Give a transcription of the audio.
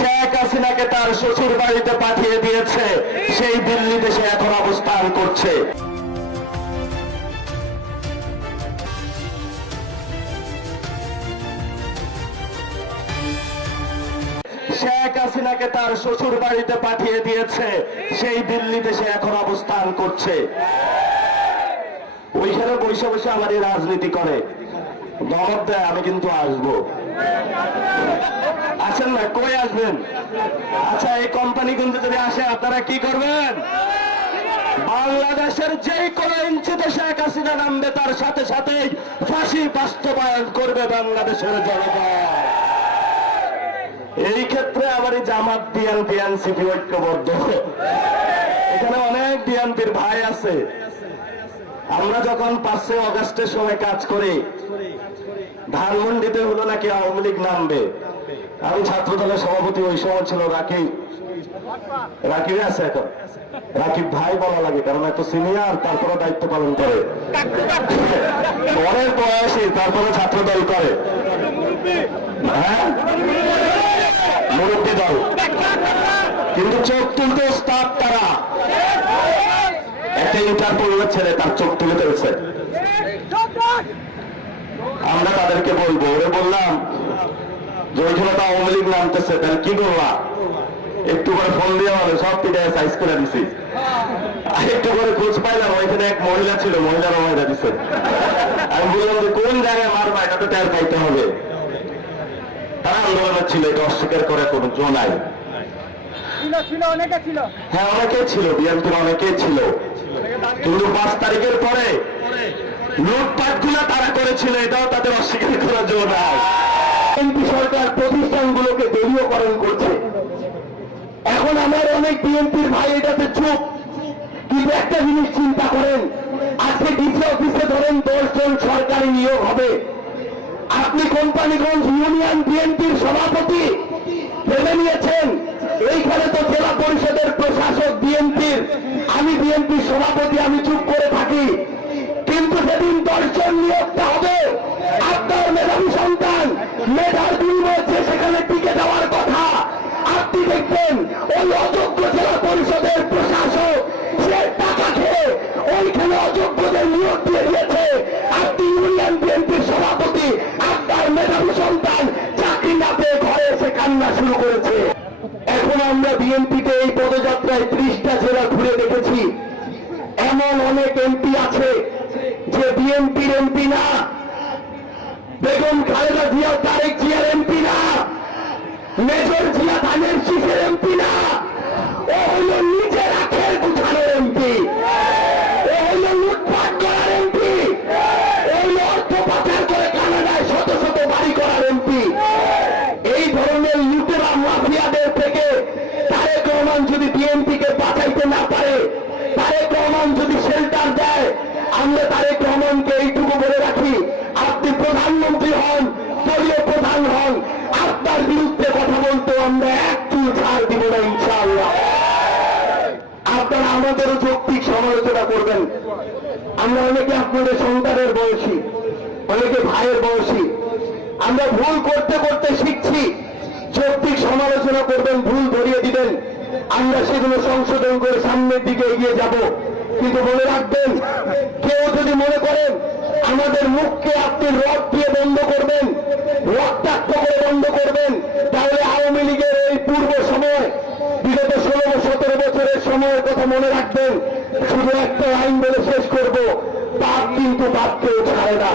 শেখ হাসিনাকে তার শ্বশুর বাড়িতে পাঠিয়ে দিয়েছে, সেই দিল্লি দেশে এখন অবস্থান করছে। শেখ হাসিনাকে তার শ্বশুর বাড়িতে পাঠিয়ে দিয়েছে, সেই দিল্লি দেশে এখন অবস্থান করছে। ওইখানে বসে বসে আমার এই রাজনীতি করে, দমক দেয়, আমি কিন্তু আসবো। আসেন না, কই আসবেন? আচ্ছা, এই কোম্পানি কিন্তু যদি আসে আপনারা কি করবেন? বাংলাদেশের যে কোনো ইঞ্চিতে শেখ হাসিনা নামবে, তার সাথে সাথেই ফাঁসি বাস্তবায়ন করবে বাংলাদেশের জনগণ। এই ক্ষেত্রে আবার এই জামাত, বিএনপি, এনসিপি ঐক্যবদ্ধ। এখানে অনেক বিএনপির ভাই আছে। আমরা যখন 5 আগস্টের সময় কাজ করি, ধানমন্ডিতে হলো নাকি আওয়ামী লীগ নামবে। আমি ছাত্র দলের সভাপতি, ওই সময় ছিল রাকিব। রাকিব আছে এখন, রাকিব ভাই বলা লাগে, কারণ এত সিনিয়র, তারপরে দায়িত্ব পালন করে, অনেক বয়সী, তারপরে ছাত্র দল করে। হ্যাঁ, মুরব্বী দল, কিন্তু চোখ তুলতে স্টাফ তারা। একটা ইন্টারপোলের ছেলে তার চোখ তুলে ফেলছে। আমরা তাদেরকে বলবো, ওরে বললাম যে ওইখানে তো আওয়ামী লীগ নামতেছে, তাহলে কি করলা? একটু করে ফোন দিয়ে বলে সব পিঠে সাইজ করে দিছি। একটু করে খোঁজ পাইলাম ওইখানে এক মহিলা ছিল, মহিলারা মহিলা দিছে। আমি বললাম যে কোন জায়গায় মারবা, এটা তো টের পাইতে হবে। তারা আন্দোলনের ছিল, এটা অস্বীকার করে কোনো জো নাই। হ্যাঁ, অনেকেই ছিল, বিএনপির অনেকেই ছিল, কিন্তু 5 তারিখের পরে লুটপাট গুলা তারা করেছিল, এটাও তাদের অস্বীকার করার জন্য নাই। বিএনপি সরকার প্রতিষ্ঠানগুলোকে দলীয়করণ করছে। এখন আমার অনেক বিএনপির ভাই এটাতে চুপ, কিন্তু একটা জিনিস চিন্তা করেন, আজকে ডিসি অফিসে ধরেন 10 জন সরকারি নিয়োগ হবে। আপনি কোম্পানিগঞ্জ ইউনিয়ন বিএনপির সভাপতি ভেবে নিয়েছেন, এইখানে তো জেলা পরিষদের প্রশাসক বিএনপির, আমি বিএনপির সভাপতি, আমি চুপ করে থাকি। কিন্তু সেদিন 10 জন নিয়োগটা হবে, আপনার মেধাবী সন্তান মেধার বিনিময়ে সেখানে টিকে যাওয়ার কথা। আপনি দেখবেন ওই অযোগ্য জেলা পরিষদের প্রশাসক সে টাকা খেয়ে ওইখানে অযোগ্যদের নিয়োগ দিয়ে দিয়েছে। আপনি ইউনিয়ন বিএনপির সভাপতি, আপনার মেধাবী সন্তান চাকরি না পেয়ে ঘরে এসে কান্না শুরু করেছে। এখন আমরা বিএনপিতে এই পদযাত্রায় 30টা জেলা ঘুরে দেখেছি। এমন অনেক এমপি আছে যে বিএনপির এমপি না, বেগম খালেদা জিয়া, তারেক জিয়ার এমপি না, মেজর জিয়া ধানের শীষের এমপি না, ও হইল নিজের আখের গুছানোর এমপি, ও হইল লুটপাট করার এমপি, ও হইল অর্থ পাচার করে কানাডায় শত শত বাড়ি করার এমপি। এই ধরনের লুটেরা মাফিয়াদের থেকে তারেক রহমান যদি বিএনপিকে বাঁচাইতে না পারে, তারেক রহমান যদি শেল্টার দেয়, আমরা তারেক রহমানকে এইটুকু বলে রাখি, আপনি প্রধানমন্ত্রী হন, দলীয় প্রধান হন, আপনার বিরুদ্ধে কথা বলতে আমরা এক চুল ছাড় দিব না ইনশাআল্লাহ। আপনারা আমাদেরও যৌক্তিক সমালোচনা করবেন। আমরা অনেকে আপনাদের সন্তানের বয়সী, অনেকে ভাইয়ের বয়সী, আমরা ভুল করতে করতে শিখছি। যৌক্তিক সমালোচনা করবেন, ভুল ধরিয়ে দিবেন, আমরা সেগুলো সংশোধন করে সামনের দিকে এগিয়ে যাব। কিন্তু মনে রাখবেন, কেউ যদি মনে করেন আমাদের মুখকে আপনি রড দিয়ে বন্ধ করবেন, রক্তাক্ত করে বন্ধ করবেন, তাহলে আওয়ামী লীগের এই পূর্ব সময়, বিগত 16-17 বছরের সময়ের কথা মনে রাখবেন। শুধু একটা আইন বলে শেষ করব, পাপ কিন্তু পাপকেও ছাড়ে না।